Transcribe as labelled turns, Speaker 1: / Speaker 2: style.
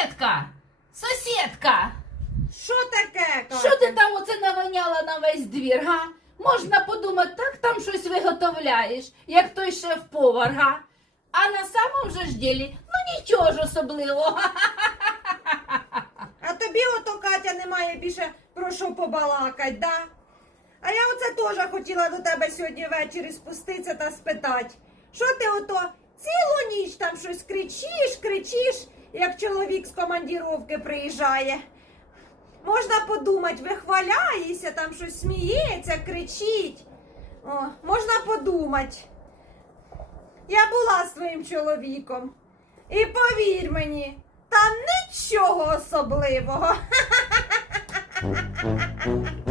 Speaker 1: Сусідка! Сусідка!
Speaker 2: Що таке, Катя?
Speaker 1: Що ти там оце навоняла на весь двір, га? Можна подумати, так там щось виготовляєш, як той шеф-повар, га? А на самому же ж ділі, ну нічого ж особливого.
Speaker 2: А тобі ото Катя немає більше про що побалакать, да? А я оце теж хотіла до тебе сьогодні ввечері спуститися та спитати. Що ти ото цілу ніч там щось кричиш, кричиш, як чоловік з командіровки приїжджає. Можна подумати, вихваляєшся, там щось сміється, кричить. О, можна подумати. Я була з твоїм чоловіком. І повір мені, там нічого особливого.